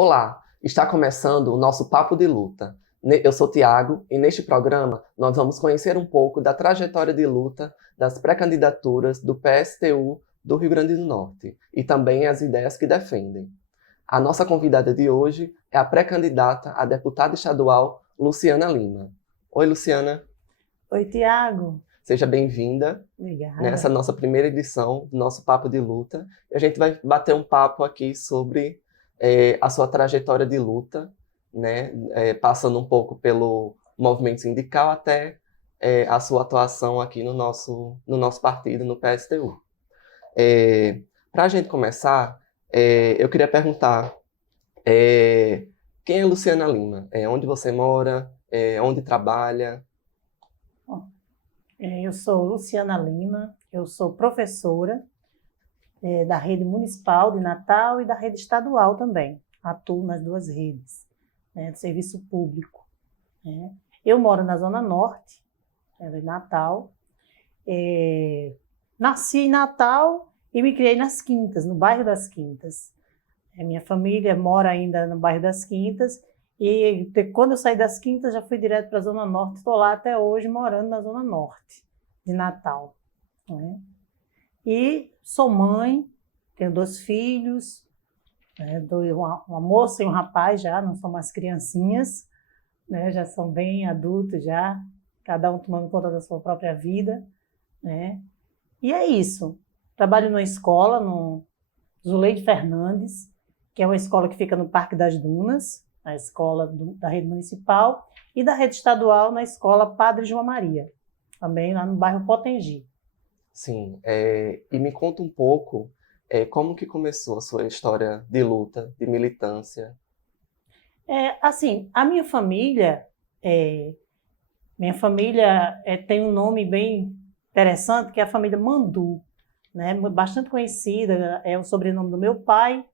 Olá, está começando o nosso Papo de Luta. Eu sou Tiago e neste programa nós vamos conhecer um pouco da trajetória de luta das pré-candidaturas do PSTU do Rio Grande do Norte e também as ideias que defendem. A nossa convidada de hoje é a pré-candidata a deputada estadual Luciana Lima. Oi, Luciana. Oi, Tiago. Seja bem-vinda nessa Obrigada. nossa primeira edição do nosso Papo de Luta. E a gente vai bater um papo aqui sobre a sua trajetória de luta, né? Passando um pouco pelo movimento sindical até a sua atuação aqui no nosso partido, no PSTU. Para a gente começar, eu queria perguntar quem é Luciana Lima? Onde você mora? Onde trabalha? Eu sou Luciana Lima, eu sou professora da rede municipal de Natal e da rede estadual também. Atuo nas duas redes, do serviço público. Eu moro na Zona Norte, de Natal. Nasci em Natal e me criei nas Quintas, no bairro das Quintas. Minha família mora ainda no bairro das Quintas. E quando eu saí das Quintas, já fui direto para a Zona Norte. Estou lá até hoje, morando na Zona Norte de Natal. E sou mãe, tenho 2 filhos, uma moça e um rapaz já, não são mais criancinhas, já são bem adultos já, cada um tomando conta da sua própria vida. E é isso. Trabalho numa escola, no Zuleide Fernandes, que é uma escola que fica no Parque das Dunas, a escola da rede municipal, e da rede estadual na escola Padre João Maria, também lá no bairro Potengi. Sim, e me conta um pouco como que começou a sua história de luta, de militância. Assim, a minha família tem um nome bem interessante, que é a família Mandu, bastante conhecida, é o sobrenome do meu pai.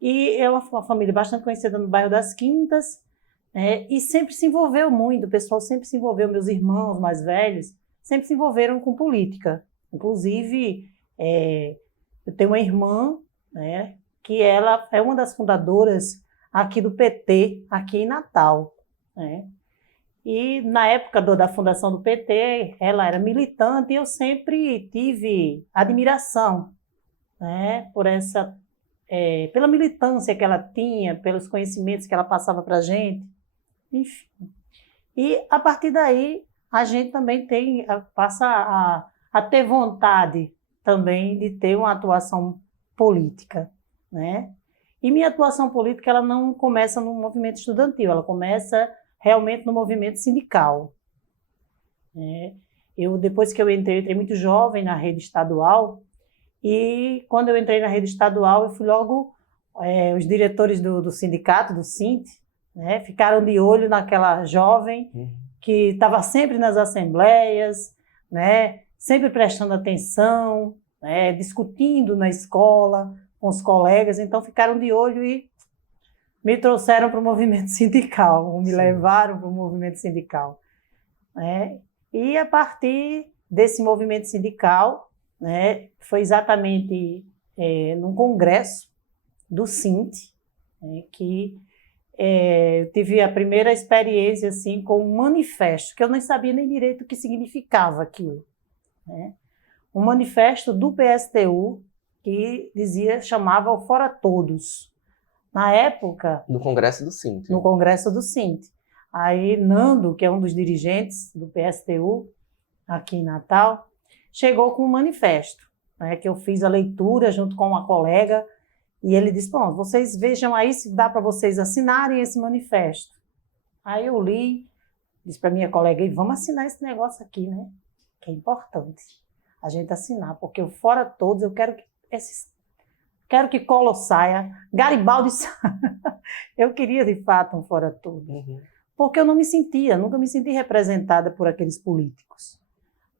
E é uma família bastante conhecida no bairro das Quintas, e sempre se envolveu muito, o pessoal sempre se envolveu, meus irmãos mais velhos, sempre se envolveram com política. Inclusive, eu tenho uma irmã, que ela é uma das fundadoras aqui do PT, aqui em Natal. E na época da fundação do PT, ela era militante e eu sempre tive admiração, por pela militância que ela tinha, pelos conhecimentos que ela passava para a gente, enfim. E, a partir daí, a gente também passa a ter vontade também de ter uma atuação política. E minha atuação política ela não começa no movimento estudantil, ela começa realmente no movimento sindical. Depois que eu entrei muito jovem na rede estadual. E quando eu entrei na rede estadual, eu fui logo, os diretores do sindicato, do Sint, ficaram de olho naquela jovem que estava sempre nas assembleias, sempre prestando atenção, discutindo na escola com os colegas, então ficaram de olho e me trouxeram para o movimento sindical, ou me levaram para o movimento sindical. E a partir desse movimento sindical, foi exatamente num congresso do Sint, que eu tive a primeira experiência assim, com um manifesto, que eu nem sabia nem direito o que significava aquilo. Um manifesto do PSTU que chamava o Fora Todos. Na época... No Congresso do Sint. No Congresso do Sint. Aí Nando, que é um dos dirigentes do PSTU aqui em Natal, chegou com um manifesto, que eu fiz a leitura junto com uma colega, e ele disse, bom, vocês vejam aí se dá para vocês assinarem esse manifesto. Aí eu li, disse para minha colega, e vamos assinar esse negócio aqui, que é importante a gente assinar, porque o Fora Todos, eu quero que Collor saia, Garibaldi saia. Eu queria, de fato, um Fora Todos, porque eu nunca me senti representada por aqueles políticos.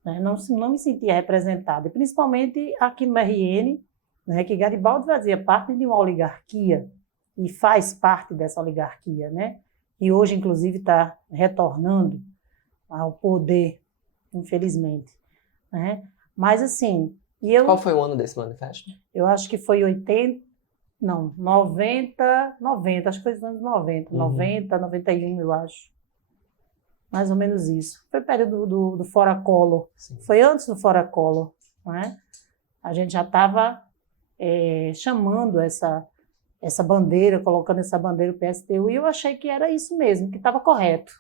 Não me sentia representada, principalmente aqui no RN, que Garibaldi fazia parte de uma oligarquia e faz parte dessa oligarquia, e hoje, inclusive, está retornando ao poder, infelizmente. Mas, assim... Qual foi o ano desse manifesto? Eu acho que foi Não, 90, acho que foi nos anos 90, 91, eu acho. Mais ou menos isso. Foi o período do Fora Collor. Sim. Foi antes do Fora Collor, não é? A gente já estava chamando essa bandeira, colocando essa bandeira do PSTU, e eu achei que era isso mesmo, que estava correto.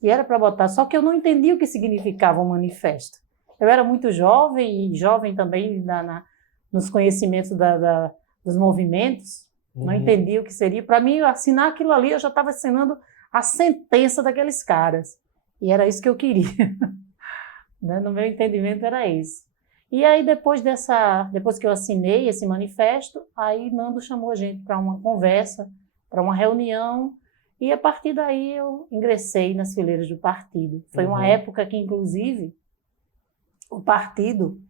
E era para botar, só que eu não entendi o que significava um manifesto. Eu era muito jovem, e jovem também nos conhecimentos dos movimentos, não entendia o que seria. Para mim, assinar aquilo ali, eu já estava assinando a sentença daqueles caras. E era isso que eu queria. Né? No meu entendimento, era isso. E aí, depois que eu assinei esse manifesto, aí Nando chamou a gente para uma conversa, para uma reunião, e a partir daí eu ingressei nas fileiras do partido. Foi uma época que, inclusive, o partido,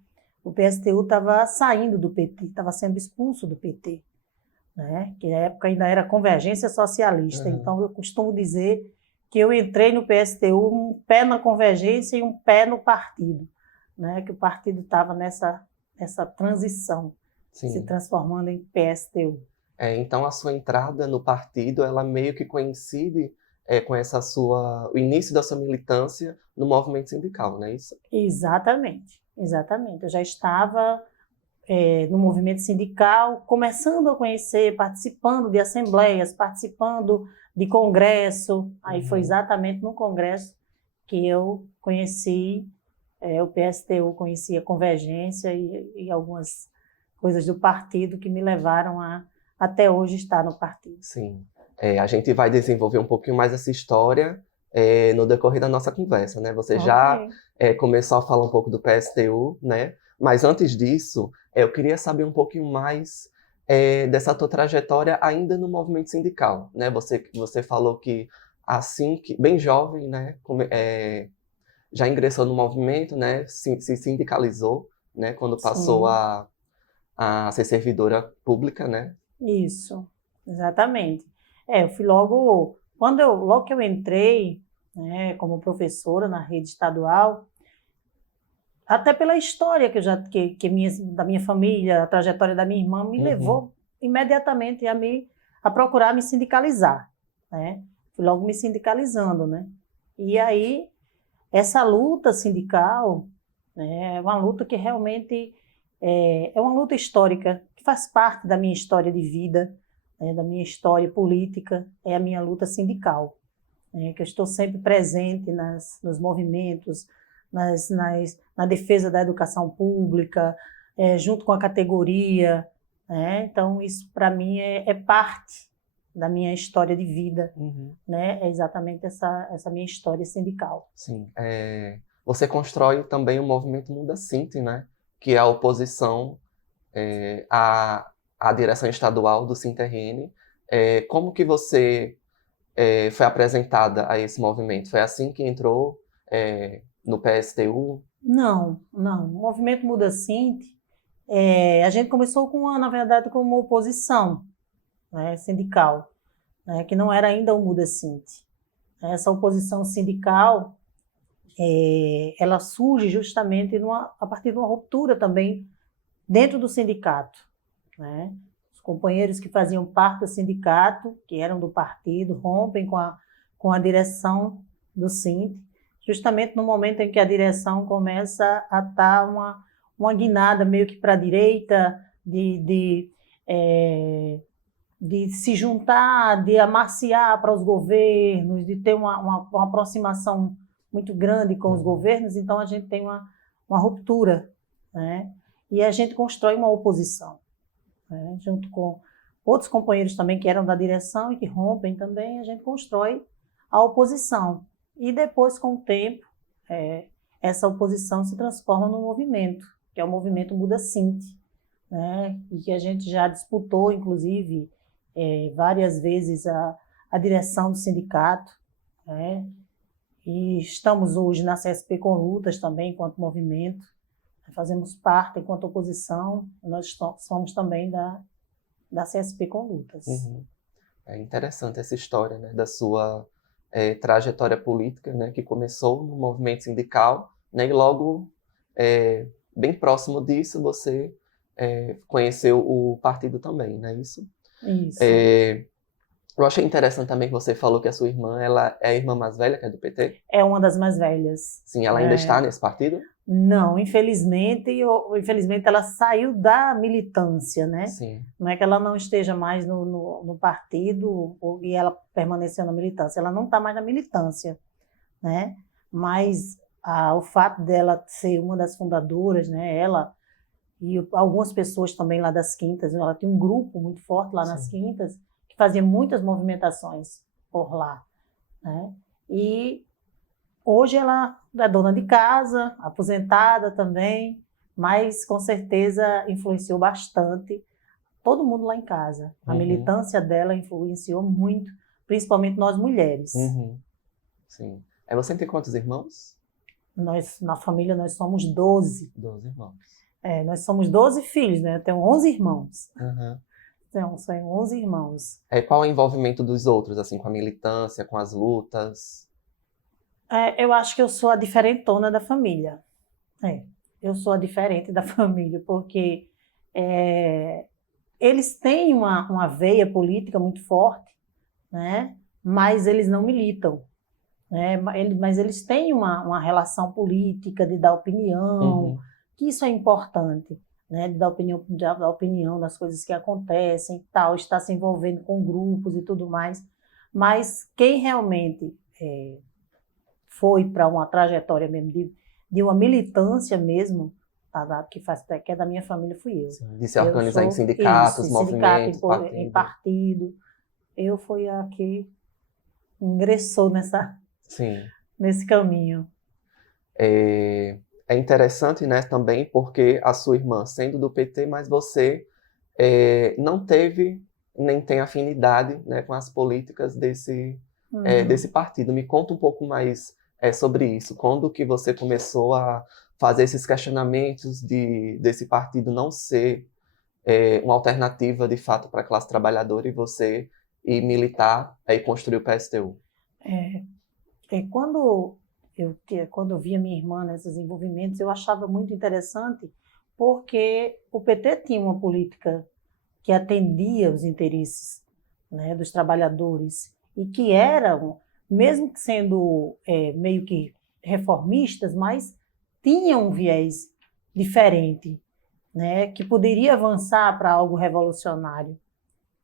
o PSTU, estava saindo do PT, estava sendo expulso do PT, né? Que na época ainda era Convergência Socialista. Então, eu costumo dizer que eu entrei no PSTU um pé na Convergência e um pé no partido, né? Que o partido estava nessa transição, Sim. se transformando em PSTU. Então, a sua entrada no partido, ela meio que coincide com o início da sua militância no movimento sindical, não é isso? Exatamente, exatamente. Eu já estava no movimento sindical, começando a conhecer, participando de assembleias, participando de congresso. Aí foi exatamente no congresso que eu conheci o PSTU, conheci a Convergência e algumas coisas do partido que me levaram a até hoje estar no partido. Sim. A gente vai desenvolver um pouquinho mais essa história no decorrer da nossa conversa, né? Você já começou a falar um pouco do PSTU, né? Mas antes disso, eu queria saber um pouquinho mais dessa tua trajetória ainda no movimento sindical, né? Você falou que bem jovem, né? Já ingressou no movimento, né? Se sindicalizou, né? Quando passou a ser servidora pública, né? Isso, exatamente. Eu fui logo que eu entrei, né, como professora na rede estadual, até pela história da minha família, a trajetória da minha irmã me levou imediatamente a procurar me sindicalizar, né? Fui logo me sindicalizando, né? E aí essa luta sindical, né, é uma luta que realmente é uma luta histórica, que faz parte da minha história de vida, da minha história política, é a minha luta sindical, que eu estou sempre presente nos movimentos, na defesa da educação pública, junto com a categoria, então isso para mim é parte da minha história de vida, né? É exatamente essa minha história sindical. Sim, você constrói também o movimento Muda Sinti, né? Que é a oposição à direção estadual do Sinterrene. Como que você foi apresentada a esse movimento? Foi assim que entrou no PSTU? Não. O movimento Muda Sinti, a gente começou na verdade, com uma oposição, né, sindical, né, que não era ainda o Muda Sinti. Essa oposição sindical, ela surge justamente a partir de uma ruptura também dentro do sindicato, né? Os companheiros que faziam parte do sindicato, que eram do partido, rompem com a direção do Sinti, justamente no momento em que a direção começa a dar uma guinada meio que para a direita, de se juntar, de amaciar para os governos, de ter uma aproximação muito grande com os governos. Então a gente tem uma ruptura, né? E a gente constrói uma oposição, né? Junto com outros companheiros também que eram da direção e que rompem também, a gente constrói a oposição. E depois, com o tempo, essa oposição se transforma num movimento, que é o movimento Muda Sinti, né? E que a gente já disputou, inclusive, várias vezes a direção do sindicato, né? E estamos hoje na CSP com Lutas também, enquanto movimento. Fazemos parte, enquanto oposição, nós somos também da CSP com Lutas. É interessante essa história, né, da sua trajetória política, né, que começou no movimento sindical, né, e logo, bem próximo disso, você conheceu o partido também, não é isso? Isso. Eu achei interessante também que você falou que a sua irmã, ela é a irmã mais velha, que é do PT? É uma das mais velhas. Sim, ela ainda está nesse partido? Não, infelizmente ela saiu da militância, né? Sim. Não é que ela não esteja mais no partido e ela permaneceu na militância, ela não está mais na militância, né? Mas o fato dela ser uma das fundadoras, né? Ela e algumas pessoas também lá das Quintas, ela tem um grupo muito forte lá nas Quintas que fazia muitas movimentações por lá, né? E hoje ela é dona de casa, aposentada também, mas com certeza influenciou bastante todo mundo lá em casa. A militância dela influenciou muito, principalmente nós mulheres. Sim. Você tem quantos irmãos? Nós, na família, nós somos 12. 12 irmãos. Nós somos 12 filhos, né? Eu tenho 11 irmãos. Então, são 11 irmãos. Qual é o envolvimento dos outros, assim, com a militância, com as lutas? Eu acho que eu sou a diferentona da família. Eu sou a diferente da família, porque eles têm uma veia política muito forte, né? Mas eles não militam, né? Mas eles têm uma relação política de dar opinião, que isso é importante, né? De dar opinião das coisas que acontecem, tal, estar se envolvendo com grupos e tudo mais. Mas quem realmente foi para uma trajetória mesmo de uma militância mesmo, que é da minha família, fui eu. Sim, de se organizar em sindicatos, movimentos, em partido. Eu fui a que ingressou nesse caminho. É interessante, né, também, porque a sua irmã sendo do PT, mas você não teve nem tem afinidade, né, com as políticas desse partido. Me conta um pouco mais sobre isso. Quando que você começou a fazer esses questionamentos desse partido não ser uma alternativa, de fato, para a classe trabalhadora e você ir militar e construir o PSTU? Quando eu via minha irmã nesses envolvimentos, eu achava muito interessante, porque o PT tinha uma política que atendia os interesses, né, dos trabalhadores e que eram, mesmo sendo meio que reformistas, mas tinham um viés diferente, né, que poderia avançar para algo revolucionário,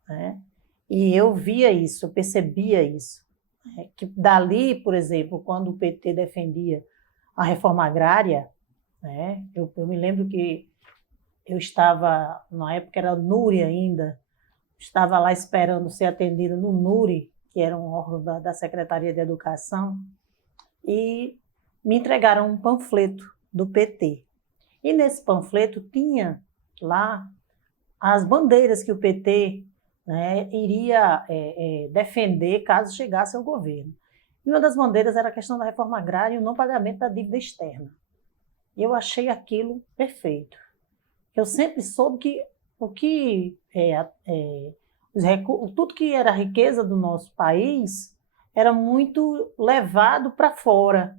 né? E eu via isso, eu percebia isso. Que dali, por exemplo, quando o PT defendia a reforma agrária, né, eu me lembro que eu estava, na época era NURI ainda, estava lá esperando ser atendida no NURI, que era um órgão da Secretaria de Educação, e me entregaram um panfleto do PT. E nesse panfleto tinha lá as bandeiras que o PT, né, iria defender caso chegasse ao governo. E uma das bandeiras era a questão da reforma agrária e o não pagamento da dívida externa. E eu achei aquilo perfeito. Eu sempre soube que tudo que era a riqueza do nosso país era muito levado para fora,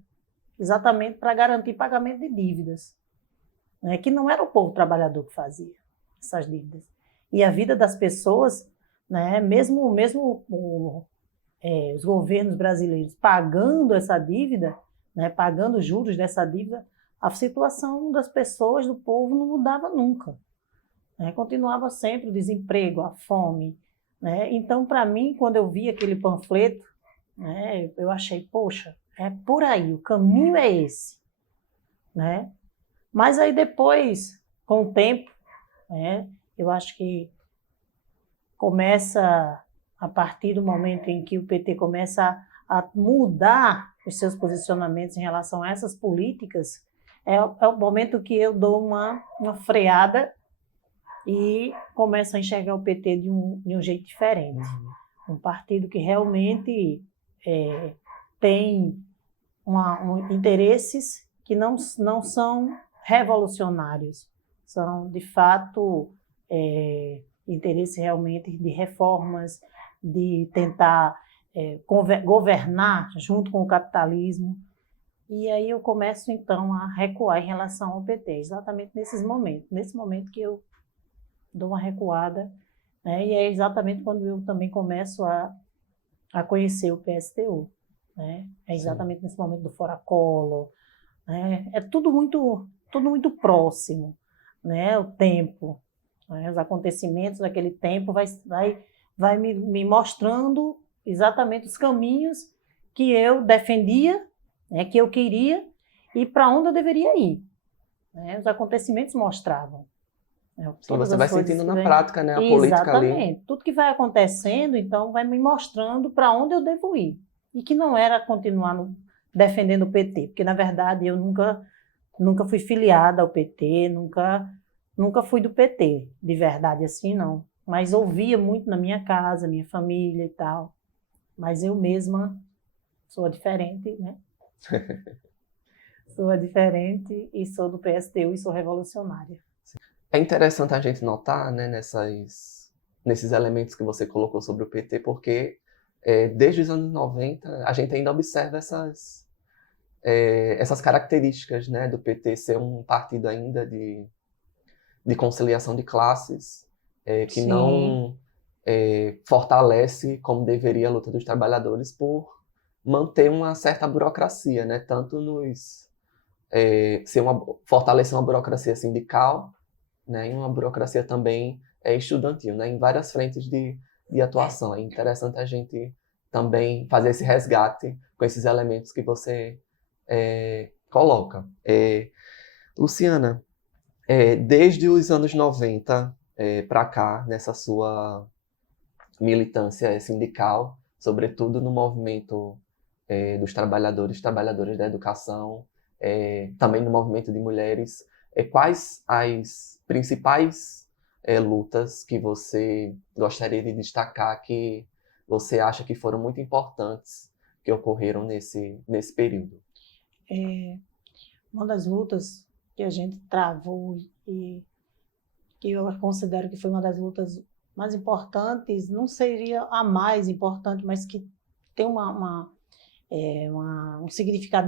exatamente para garantir pagamento de dívidas, né, que não era o povo trabalhador que fazia essas dívidas. E a vida das pessoas, né, mesmo os governos brasileiros pagando essa dívida, né, pagando os juros dessa dívida, a situação das pessoas, do povo, não mudava nunca, né? Continuava sempre o desemprego, a fome, né? Então, para mim, quando eu vi aquele panfleto, né, eu achei, poxa, é por aí, o caminho é esse, né? Mas aí depois, com o tempo, né, eu acho que começa, a partir do momento em que o PT começa a mudar os seus posicionamentos em relação a essas políticas, é o momento que eu dou uma freada e começo a enxergar o PT de um jeito diferente. Um partido que realmente tem interesses que não são revolucionários, são, de fato, interesses realmente de reformas, de tentar governar junto com o capitalismo. E aí eu começo, então, a recuar em relação ao PT, exatamente nesse momento que eu dou uma recuada, né? E é exatamente quando eu também começo a conhecer o PSTU, né? É exatamente nesse momento do Fora Collor, né? É tudo muito próximo, né? O tempo, né? Os acontecimentos daquele tempo vai me mostrando exatamente os caminhos que eu defendia, né? Que eu queria e para onde eu deveria ir, né? Os acontecimentos mostravam, né? E Todas você vai as coisas sentindo que na vem. prática, né, a política ali. Exatamente. Tudo que vai acontecendo, então, vai me mostrando para onde eu devo ir. E que não era continuar defendendo o PT, porque, na verdade, eu nunca fui filiada ao PT, nunca fui do PT, de verdade assim, não. Mas ouvia muito na minha casa, minha família e tal. Mas eu mesma sou diferente, né? Sou diferente e sou do PSTU e sou revolucionária. É interessante a gente notar, né, nesses elementos que você colocou sobre o PT, porque desde os anos 90 a gente ainda observa essas características, né, do PT ser um partido ainda de conciliação de classes, que Sim, não fortalece como deveria a luta dos trabalhadores por manter uma certa burocracia, né, tanto fortalecer uma burocracia sindical, né, e uma burocracia também estudantil, né, em várias frentes de atuação. É interessante a gente também fazer esse resgate com esses elementos que você coloca. Luciana, desde os anos 90 para cá, nessa sua militância sindical, sobretudo no movimento dos trabalhadoras da educação, também no movimento de mulheres, quais as principais lutas que você gostaria de destacar que você acha que foram muito importantes que ocorreram nesse período? é, uma das lutas que a gente travou e que eu considero que foi uma das lutas mais importantes, não seria a mais importante, mas que tem um significado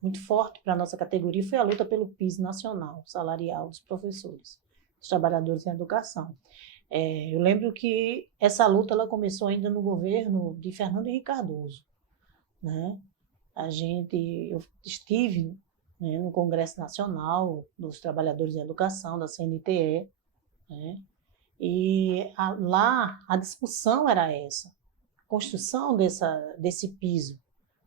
muito forte para a nossa categoria, foi a luta pelo piso nacional salarial dos professores, dos trabalhadores em educação. Eu lembro que essa luta ela começou ainda no governo de Fernando Henrique Cardoso, né? Eu estive, né, no Congresso Nacional dos Trabalhadores em Educação, da CNTE, né? Lá a discussão era essa, a construção desse piso,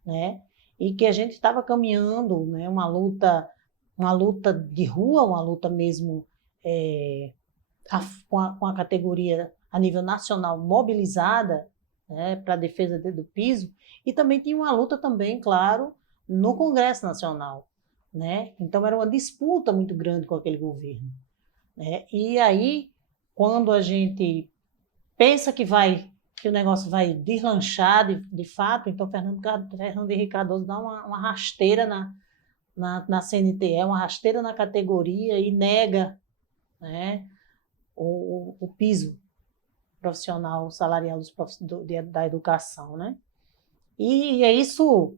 né? E que a gente estava caminhando, né, uma luta de rua, uma luta mesmo com a categoria a nível nacional mobilizada, né, para a defesa do piso, e também tinha uma luta também, claro, no Congresso Nacional, né? Então era uma disputa muito grande com aquele governo, né? E aí, quando a gente pensa que o negócio vai deslanchar de fato, então Fernando Henrique Cardoso dá uma rasteira na CNTE, uma rasteira na categoria e nega, né, o piso profissional salarial da educação, né? E isso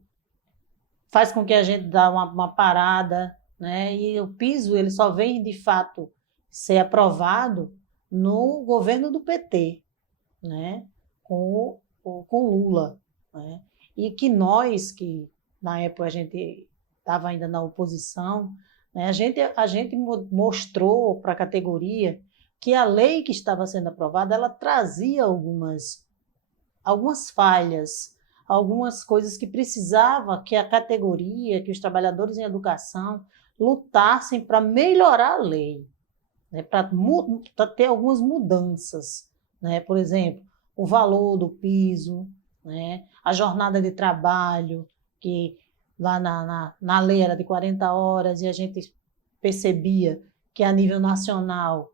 faz com que a gente dá uma parada, né? E o piso ele só vem de fato ser aprovado no governo do PT, né? Com Lula, né? E que nós que na época a gente estava ainda na oposição, né? A gente mostrou para a categoria que a lei que estava sendo aprovada ela trazia algumas falhas, algumas coisas que precisava que a categoria, que os trabalhadores em educação lutassem para melhorar a lei, né, para ter algumas mudanças, né? Por exemplo, o valor do piso, né? A jornada de trabalho, que lá na lei era de 40 horas e a gente percebia que a nível nacional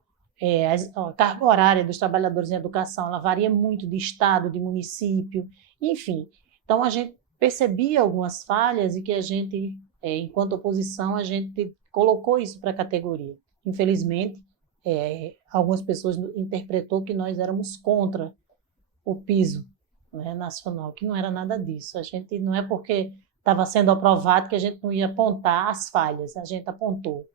a carga horária dos trabalhadores em educação ela varia muito de estado, de município, enfim. Então, a gente percebia algumas falhas e que a gente, enquanto oposição, a gente colocou isso para a categoria. Infelizmente, algumas pessoas interpretou que nós éramos contra o piso, né, nacional, que não era nada disso. A gente não é porque estava sendo aprovado que a gente não ia apontar as falhas, a gente apontou.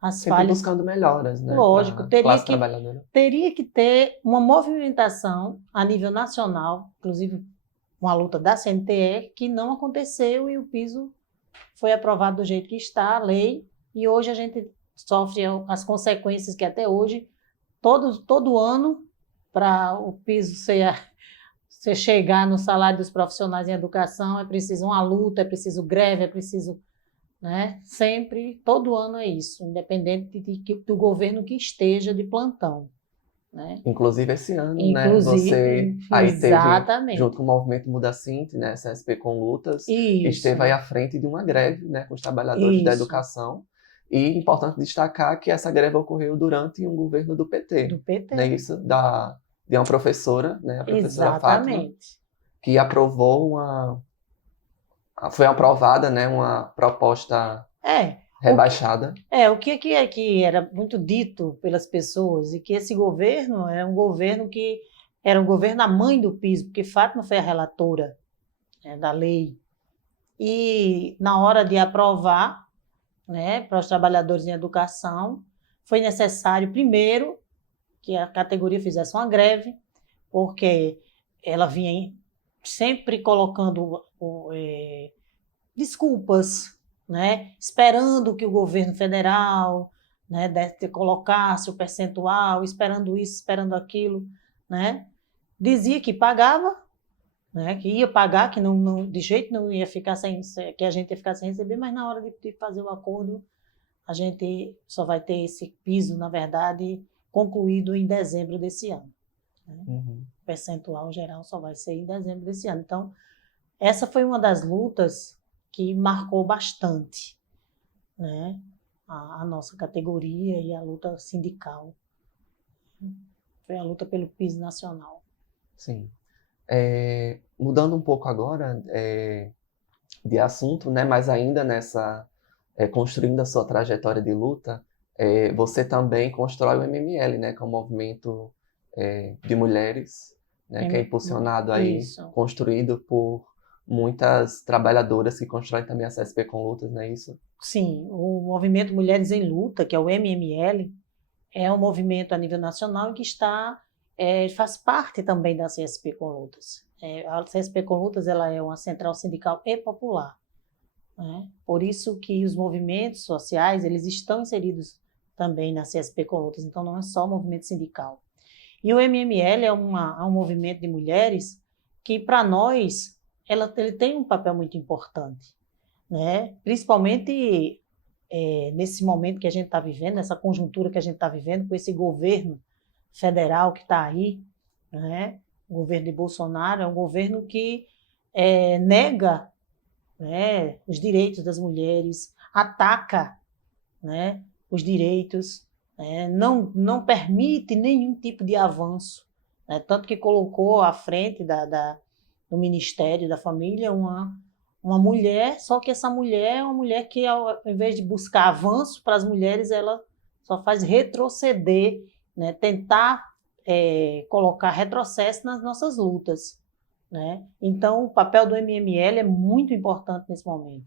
as Sempre falhas. buscando melhoras, né, Lógico, para a classe trabalhadora. teria que ter uma movimentação a nível nacional, inclusive uma luta da CNTE, que não aconteceu e o piso foi aprovado do jeito que está, a lei, e hoje a gente sofre as consequências que até hoje, todo ano, para o piso você chegar no salário dos profissionais em educação, é preciso uma luta, é preciso greve, é preciso, né? Sempre, todo ano é isso, independente do governo que esteja de plantão, né? Inclusive esse ano, né, você Inclusive, aí teve, exatamente. junto com o movimento Muda Cinti, né, CSP com Lutas, esteve aí Isso, à frente de uma greve, né, com os trabalhadores da isso, educação. E é importante destacar que essa greve ocorreu durante um governo do PT, do né, PT. isso de uma professora, né, a professora Fátima, Exatamente. que foi aprovada, né, uma proposta É, rebaixada. o que era muito dito pelas pessoas e que esse governo é um governo que era um governo a mãe do piso, porque Fátima foi a relatora, né, da lei. E na hora de aprovar, né, para os trabalhadores em educação, foi necessário primeiro que a categoria fizesse uma greve, porque ela vinha sempre colocando desculpas, né? Esperando que o governo federal, né, colocasse o percentual, esperando isso, esperando aquilo, né? Dizia que pagava, né, que ia pagar, que de jeito não ia ficar que a gente ia ficar sem receber, mas na hora de fazer o acordo, a gente só vai ter esse piso, na verdade, concluído em dezembro desse ano, né? Uhum. O percentual geral só vai ser em dezembro desse ano. Então, essa foi uma das lutas que marcou bastante, né, a nossa categoria e a luta sindical. Foi a luta pelo piso nacional. Sim. Mudando um pouco agora de assunto, né, mas ainda construindo a sua trajetória de luta, você também constrói o MML, né, que é um movimento de mulheres, né, que é impulsionado aí, Isso. construído por muitas trabalhadoras que constroem também a CSP com lutas, não é isso? Sim, o Movimento Mulheres em Luta, que é o MML, é um movimento a nível nacional que faz parte também da CSP com Lutas. A CSP com Lutas ela é uma central sindical e popular, né? Por isso que os movimentos sociais eles estão inseridos também na CSP com Lutas, então não é só o movimento sindical. E o MML é um movimento de mulheres que, para nós, ele tem um papel muito importante, né? Principalmente nesse momento que a gente está vivendo, nessa conjuntura que a gente está vivendo, com esse governo federal que está aí, né? O governo de Bolsonaro é um governo que nega, né, os direitos das mulheres, ataca, né, os direitos, não permite nenhum tipo de avanço, né, tanto que colocou à frente do Ministério da Família uma mulher, só que essa mulher é uma mulher que, ao invés de buscar avanço para as mulheres, ela só faz retroceder, né, tentar colocar retrocesso nas nossas lutas, né? Então, o papel do MML é muito importante nesse momento,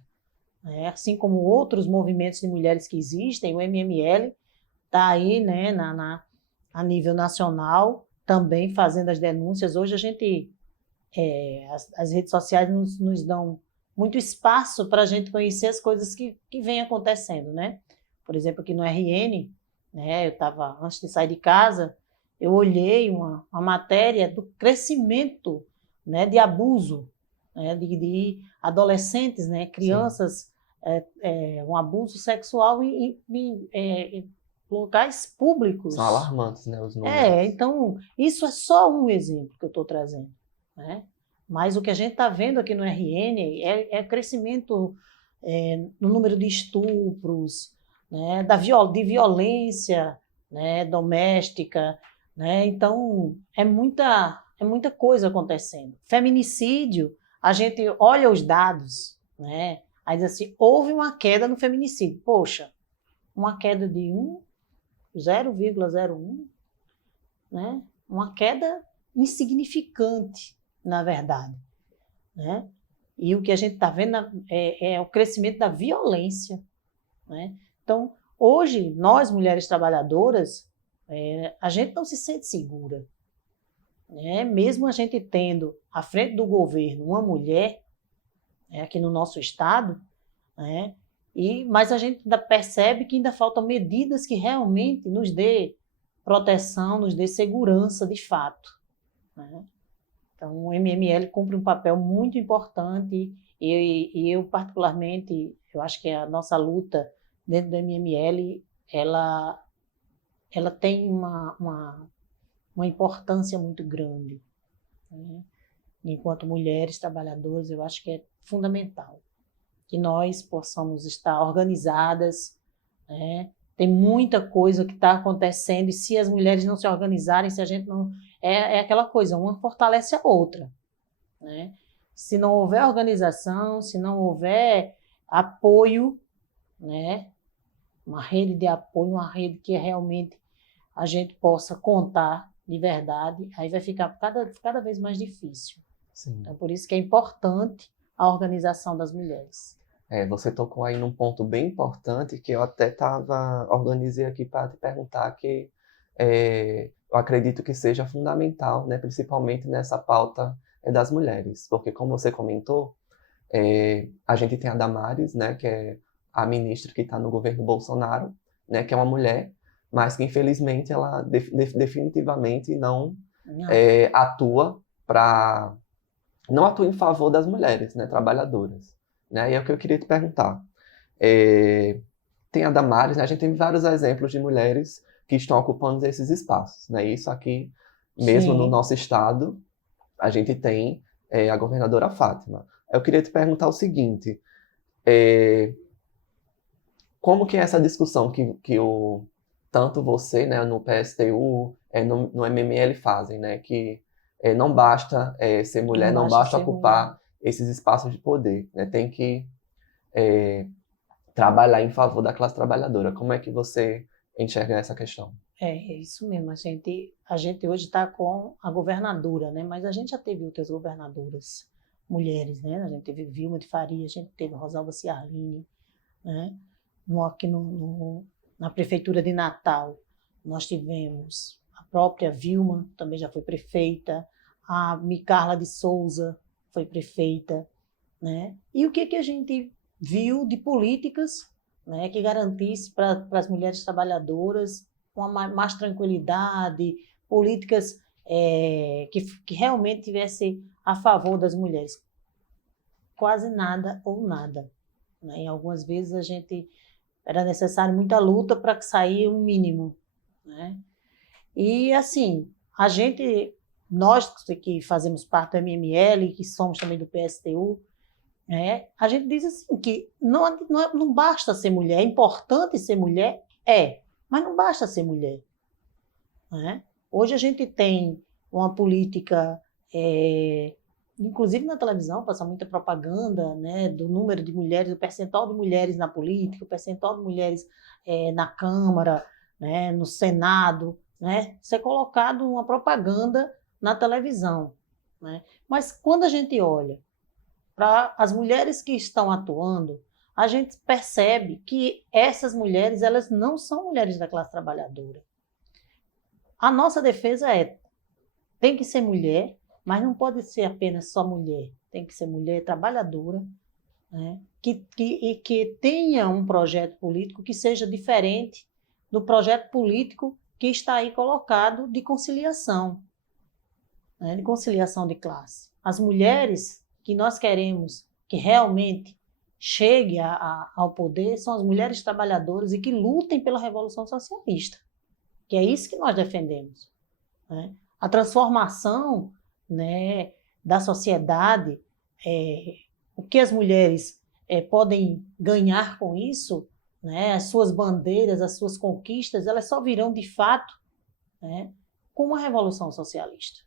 né? Assim como outros movimentos de mulheres que existem, o MML está aí, né, a nível nacional, também fazendo as denúncias. Hoje as redes sociais nos dão muito espaço para a gente conhecer as coisas que vêm acontecendo, né? Por exemplo, aqui no RN, né, antes de sair de casa, eu olhei uma matéria do crescimento, né, de abuso, né, de adolescentes, né, crianças, um abuso sexual em locais públicos. São alarmantes, né, os números. Então, isso é só um exemplo que eu estou trazendo, né? Mas o que a gente está vendo aqui no RN é crescimento no número de estupros, né, de violência, né, doméstica, né? Então, é muita coisa acontecendo. Feminicídio, a gente olha os dados, né? Aí diz assim, houve uma queda no feminicídio. Poxa, uma queda de 0,01, né? Uma queda insignificante, na verdade, né? E o que a gente está vendo é o crescimento da violência, né? Então, Hoje, nós, mulheres trabalhadoras, a gente não se sente segura, né? Mesmo a gente tendo à frente do governo uma mulher, aqui no nosso estado, né? Mas a gente ainda percebe que ainda faltam medidas que realmente nos dê proteção, nos dê segurança de fato, né? Então, o MML cumpre um papel muito importante e eu, particularmente, eu acho que a nossa luta dentro do MML, ela tem uma importância muito grande, né? Enquanto mulheres trabalhadoras, eu acho que é fundamental que nós possamos estar organizadas, né? Tem muita coisa que está acontecendo e se as mulheres não se organizarem, se a gente não... É aquela coisa, uma fortalece a outra, né? Se não houver organização, se não houver apoio, né? Uma rede de apoio, uma rede que realmente a gente possa contar de verdade, aí vai ficar cada vez mais difícil. Sim. Então, por isso que é importante a organização das mulheres. Você tocou aí num ponto bem importante que eu até organizei aqui para te perguntar que eu acredito que seja fundamental, né, principalmente nessa pauta das mulheres, porque como você comentou, a gente tem a Damares, né, que é a ministra que está no governo Bolsonaro, né, que é uma mulher, mas que infelizmente ela definitivamente não atua não atua em favor das mulheres, né, trabalhadoras. Né? E é o que eu queria te perguntar. Tem a Damares, né? A gente tem vários exemplos de mulheres que estão ocupando esses espaços. Né? Isso aqui, mesmo no nosso estado, a gente tem a governadora Fátima. Eu queria te perguntar o seguinte, como que é essa discussão que tanto você, né, no PSTU, no MML fazem, né? Que não basta ser mulher, não basta ocupar esses espaços de poder, né? Tem que trabalhar em favor da classe trabalhadora. Como é que você enxerga essa questão? É isso mesmo. A gente hoje está com a governadora, né? Mas a gente já teve outras governadoras mulheres, né? A gente teve Vilma de Faria, a gente teve Rosalba Ciarline, né? Aqui na prefeitura de Natal, nós tivemos a própria Vilma, também já foi prefeita, a Micarla de Souza foi prefeita, né? E o que a gente viu de políticas, né, que garantisse para as mulheres trabalhadoras uma mais tranquilidade, políticas que realmente tivessem a favor das mulheres? Quase nada ou nada, né? Em algumas vezes era necessário muita luta para que saísse um mínimo, né? E assim, nós que fazemos parte do MML, que somos também do PSTU, a gente diz assim que não basta ser mulher, é importante ser mulher, mas não basta ser mulher, né? Hoje a gente tem uma política, inclusive na televisão, passa muita propaganda, né, do número de mulheres, o percentual de mulheres na política, o percentual de mulheres na Câmara, né, no Senado, né? Isso é colocado uma propaganda na televisão, né? Mas quando a gente olha para as mulheres que estão atuando, a gente percebe que essas mulheres, elas não são mulheres da classe trabalhadora. A nossa defesa tem que ser mulher, mas não pode ser apenas só mulher. Tem que ser mulher trabalhadora, né? Que tenha um projeto político que seja diferente do projeto político que está aí colocado de conciliação, né? De conciliação de classe. As mulheres que nós queremos que realmente chegue ao poder são as mulheres trabalhadoras e que lutem pela Revolução Socialista, que é isso que nós defendemos, né? A transformação, né, da sociedade, o que as mulheres podem ganhar com isso, né, as suas bandeiras, as suas conquistas, elas só virão de fato, né, com a Revolução Socialista,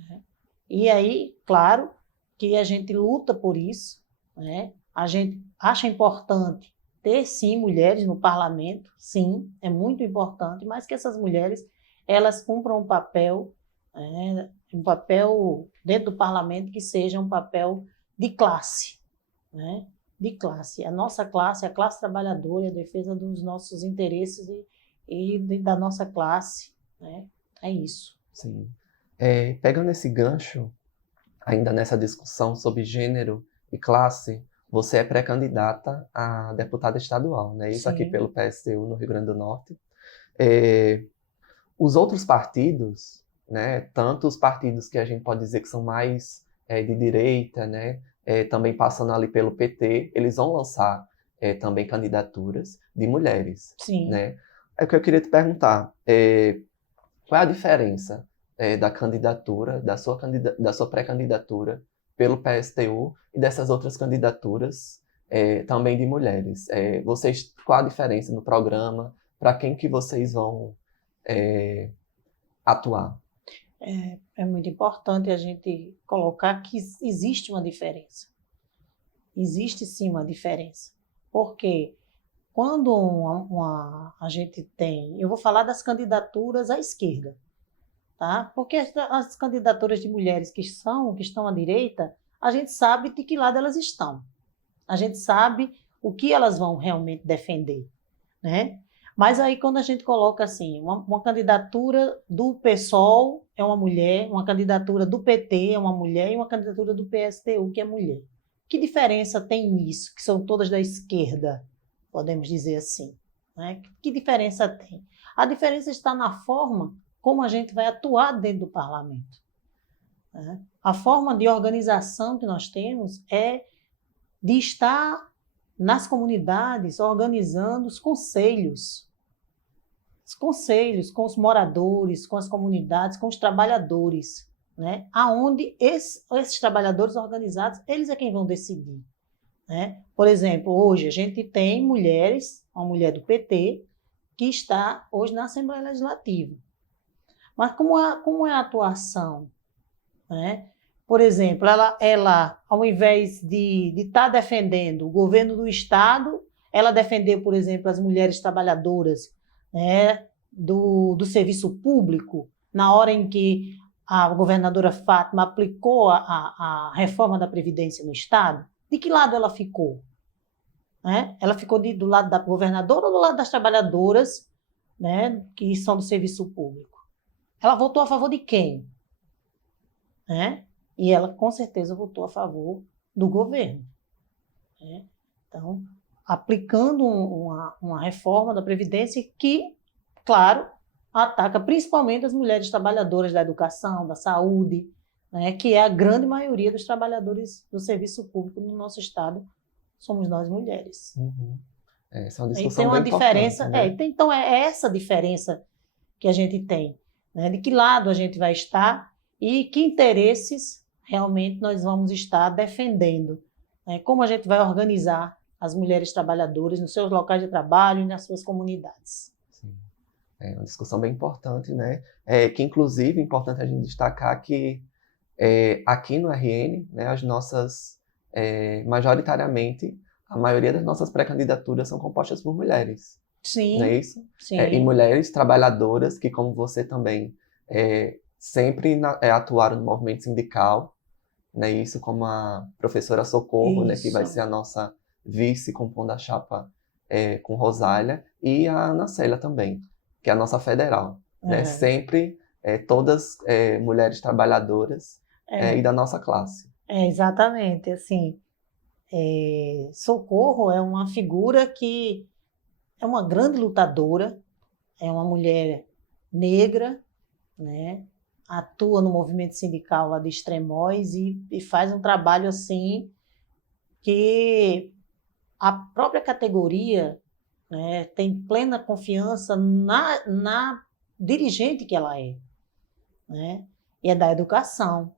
né? E aí, claro, que a gente luta por isso, né? A gente acha importante ter, sim, mulheres no parlamento, sim, é muito importante, mas que essas mulheres elas cumpram um papel dentro do parlamento que seja um papel de classe, né? de classe. A nossa classe, a classe trabalhadora, a defesa dos nossos interesses da nossa classe, né? É isso. Sim. Pegando esse gancho, ainda nessa discussão sobre gênero e classe, você é pré-candidata a deputada estadual, né? Isso aqui Sim. pelo PSTU no Rio Grande do Norte. Os outros partidos, né, tanto os partidos que a gente pode dizer que são mais de direita, né, também passando ali pelo PT, eles vão lançar também candidaturas de mulheres, Sim. né? É o que eu queria te perguntar, qual é a diferença da candidatura, da sua pré-candidatura pelo PSTU e dessas outras candidaturas também de mulheres? Qual a diferença no programa? Para quem que vocês vão atuar? É muito importante a gente colocar que existe uma diferença. Existe sim uma diferença. Porque quando a gente tem... Eu vou falar das candidaturas à esquerda, tá? Porque as candidaturas de mulheres que estão à direita, a gente sabe de que lado elas estão. A gente sabe o que elas vão realmente defender, né? Mas aí quando a gente coloca assim, uma candidatura do PSOL é uma mulher, uma candidatura do PT é uma mulher e uma candidatura do PSTU que é mulher. Que diferença tem nisso, que são todas da esquerda, podemos dizer assim, né? Que diferença tem? A diferença está na forma como a gente vai atuar dentro do parlamento, né? A forma de organização que nós temos é de estar nas comunidades organizando os conselhos com os moradores, com as comunidades, com os trabalhadores, né? Aonde esses trabalhadores organizados, eles é quem vão decidir, né? Por exemplo, hoje a gente tem uma mulher do PT, que está hoje na Assembleia Legislativa. Mas como é a atuação, né? Por exemplo, ela ao invés de estar defendendo o governo do Estado, ela defendeu, por exemplo, as mulheres trabalhadoras, né, do serviço público, na hora em que a governadora Fátima aplicou a reforma da Previdência no Estado. De que lado ela ficou? Né? Ela ficou do lado da governadora ou do lado das trabalhadoras, né, que são do serviço público? Ela votou a favor de quem? Né? E ela, com certeza, votou a favor do governo, né? Então, aplicando uma reforma da Previdência que, claro, ataca principalmente as mulheres trabalhadoras da educação, da saúde, né? Que é a grande maioria dos trabalhadores do serviço público no nosso Estado, somos nós mulheres. Uhum. Essa é uma E discussão tem uma bem diferença, importante, né? então é essa diferença que a gente tem, né? De que lado a gente vai estar e que interesses realmente nós vamos estar defendendo, né? Como a gente vai organizar as mulheres trabalhadoras nos seus locais de trabalho e nas suas comunidades. Sim. É uma discussão bem importante, né? Que, inclusive, é importante a gente destacar que aqui no RN, né, majoritariamente, a maioria das nossas pré-candidaturas são compostas por mulheres. Sim, não é isso? sim. E mulheres trabalhadoras que, como você também, sempre atuaram no movimento sindical, né? Isso, como a professora Socorro, né, que vai Isso. ser a nossa vice compondo a chapa com Rosália, e a Ana Célia também, que é a nossa federal, né? Sempre todas mulheres trabalhadoras e da nossa classe. Exatamente, assim, Socorro é uma figura que é uma grande lutadora, é uma mulher negra, né? Atua no movimento sindical lá de Extremóis e faz um trabalho assim que a própria categoria, né, tem plena confiança na dirigente que ela é, né? E é da educação.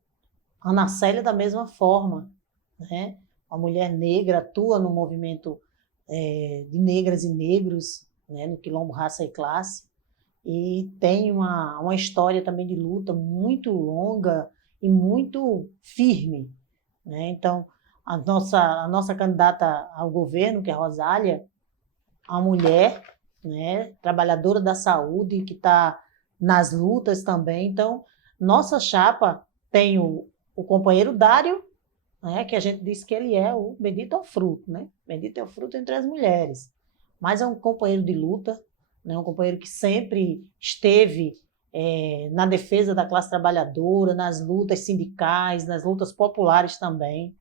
A Ana Célia da mesma forma, né? Uma mulher negra atua no movimento de negras e negros, né, no Quilombo Raça e Classe, e tem uma história também de luta muito longa e muito firme, né? Então, a nossa candidata ao governo, que é a Rosália, a mulher, né, trabalhadora da saúde, que está nas lutas também. Então, nossa chapa tem o companheiro Dário né? Que a gente diz que ele é o bendito é o fruto, né? Bendito é o fruto entre as mulheres. Mas é um companheiro de luta, né? Um companheiro que sempre esteve na defesa da classe trabalhadora, nas lutas sindicais, nas lutas populares também.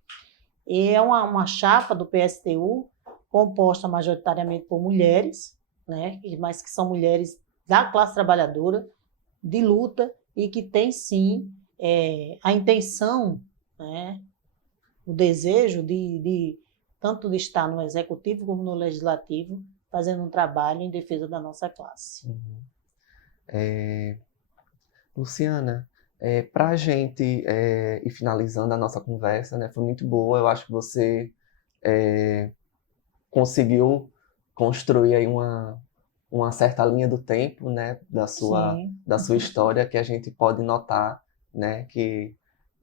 E é uma chapa do PSTU composta majoritariamente por mulheres, né? Mas que são mulheres da classe trabalhadora, de luta, e que tem sim a intenção, né? O desejo de tanto de estar no executivo como no legislativo, fazendo um trabalho em defesa da nossa classe. Uhum. Luciana, para a gente ir finalizando a nossa conversa, né, foi muito boa. Eu acho que você conseguiu construir aí uma certa linha do tempo, né, Sim. da sua história, que a gente pode notar, né, que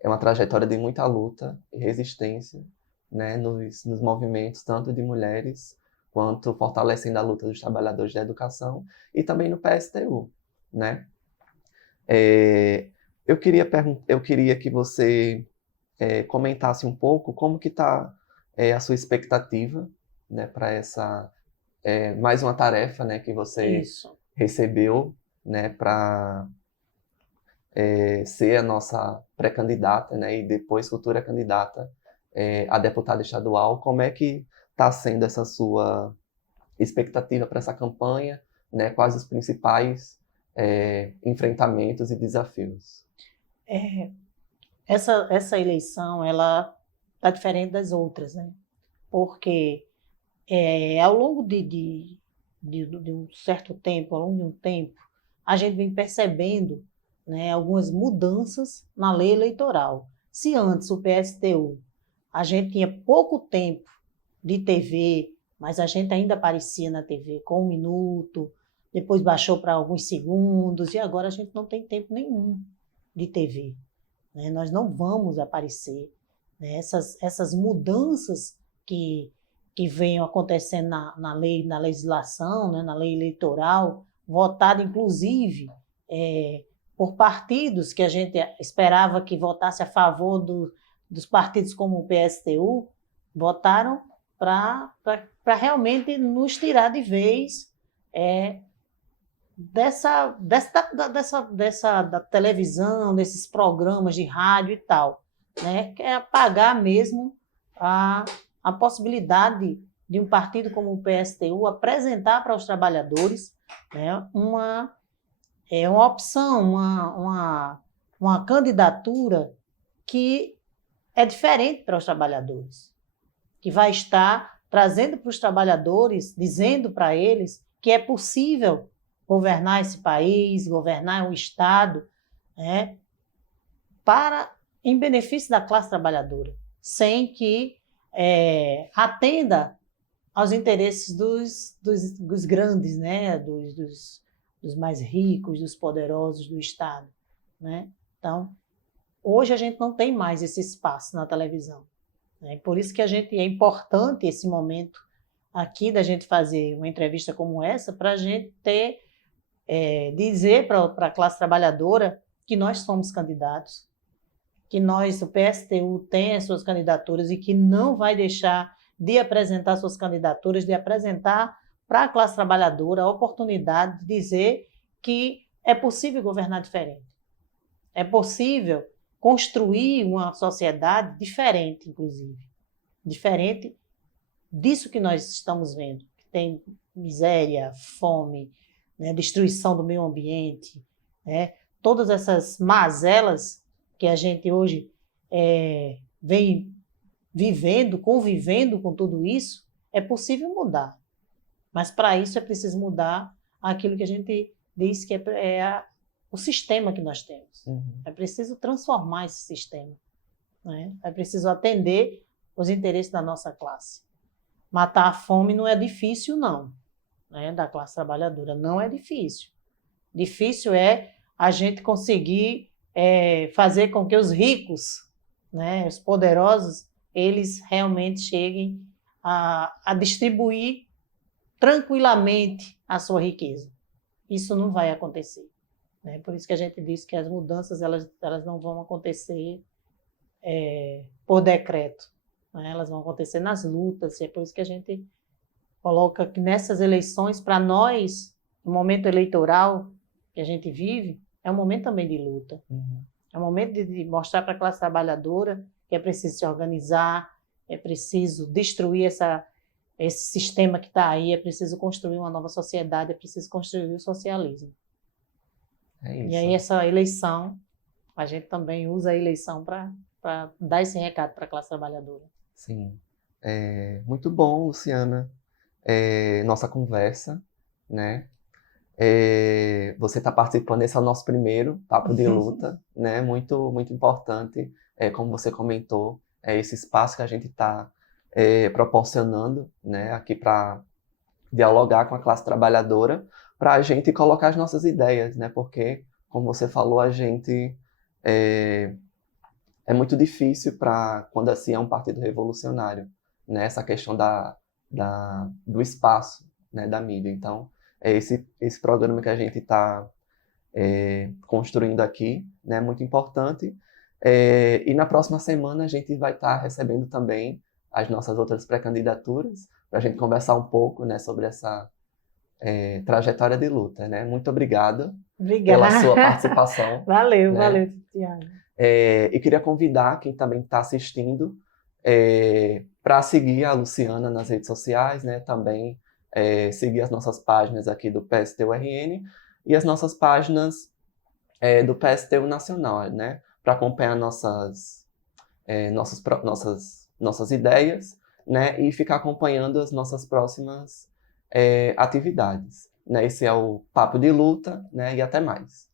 é uma trajetória de muita luta e resistência, né, nos movimentos tanto de mulheres quanto fortalecendo a luta dos trabalhadores da educação e também no PSTU, né? É, eu queria que você comentasse um pouco como que está a sua expectativa, né, para essa mais uma tarefa, né, que você Isso. recebeu, né, para ser a nossa pré-candidata, né, e depois futura candidata a deputada estadual. Como é que está sendo essa sua expectativa para essa campanha, né? Quais os principais enfrentamentos e desafios? É, essa eleição, ela está diferente das outras, né? Porque ao longo de um certo tempo, ao longo de um tempo, a gente vem percebendo, né, algumas mudanças na lei eleitoral. Se antes o PSTU, a gente tinha pouco tempo de TV, mas a gente ainda aparecia na TV com 1 minuto, depois baixou para alguns segundos, e agora a gente não tem tempo nenhum de TV, né? Nós não vamos aparecer, né? Essas mudanças que venham acontecendo na lei, na legislação, né? Na lei eleitoral, votada inclusive por partidos que a gente esperava que votasse a favor dos partidos como o PSTU, votaram para realmente nos tirar de vez da televisão, desses programas de rádio e tal, né? Que é apagar mesmo a possibilidade de um partido como o PSTU apresentar para os trabalhadores, né, uma opção, uma candidatura que é diferente para os trabalhadores, que vai estar trazendo para os trabalhadores, dizendo para eles que é possível governar esse país, governar o Estado, né, em benefício da classe trabalhadora, sem que atenda aos interesses dos grandes, né, dos mais ricos, dos poderosos do Estado, né? Então, hoje a gente não tem mais esse espaço na televisão, né? Por isso que é importante esse momento aqui da gente fazer uma entrevista como essa, para a gente dizer para a classe trabalhadora que nós somos candidatos, que o PSTU tem as suas candidaturas e que não vai deixar de apresentar suas candidaturas, de apresentar para a classe trabalhadora a oportunidade de dizer que é possível governar diferente. É possível construir uma sociedade diferente, inclusive. Diferente disso que nós estamos vendo, que tem miséria, fome, né, destruição do meio ambiente, né, todas essas mazelas que a gente hoje vem vivendo, convivendo com tudo isso, é possível mudar. Mas para isso é preciso mudar aquilo que a gente diz que o sistema que nós temos. Uhum. É preciso transformar esse sistema, né? É preciso atender os interesses da nossa classe. Matar a fome não é difícil, não, né? Da classe trabalhadora, não é difícil. Difícil é a gente conseguir fazer com que os ricos, né, os poderosos, eles realmente cheguem a distribuir tranquilamente a sua riqueza. Isso não vai acontecer, né? Por isso que a gente diz que as mudanças elas não vão acontecer por decreto, né? Elas vão acontecer nas lutas, e é por isso que a gente coloca que nessas eleições, para nós, no momento eleitoral que a gente vive, é um momento também de luta. É um momento de mostrar para a classe trabalhadora que é preciso se organizar, é preciso destruir esse sistema que está aí, é preciso construir uma nova sociedade, é preciso construir o socialismo. É isso. E aí essa eleição, a gente também usa a eleição para dar esse recado para a classe trabalhadora. Sim. Muito bom, Luciana, nossa conversa, né? Você está participando, esse é o nosso primeiro Papo de Luta, né? Muito, muito importante, como você comentou, esse espaço que a gente está proporcionando, né? Aqui para dialogar com a classe trabalhadora, para a gente colocar as nossas ideias, né? Porque, como você falou, a gente é muito difícil para quando assim é um partido revolucionário, né? Essa questão do espaço, né? Da mídia. Então, esse programa que a gente está construindo aqui, né? Muito importante. E na próxima semana a gente vai estar recebendo também as nossas outras pré-candidaturas para a gente conversar um pouco, né? Sobre essa trajetória de luta, né? Muito obrigado pela sua participação. Valeu, né? Valeu, Tiago. E queria convidar quem também está assistindo para seguir a Luciana nas redes sociais, né? Também seguir as nossas páginas aqui do PSTU-RN e as nossas páginas do PSTU Nacional, né? Para acompanhar nossas ideias, né? E ficar acompanhando as nossas próximas atividades. Né? Esse é o Papo de Luta, né? E até mais.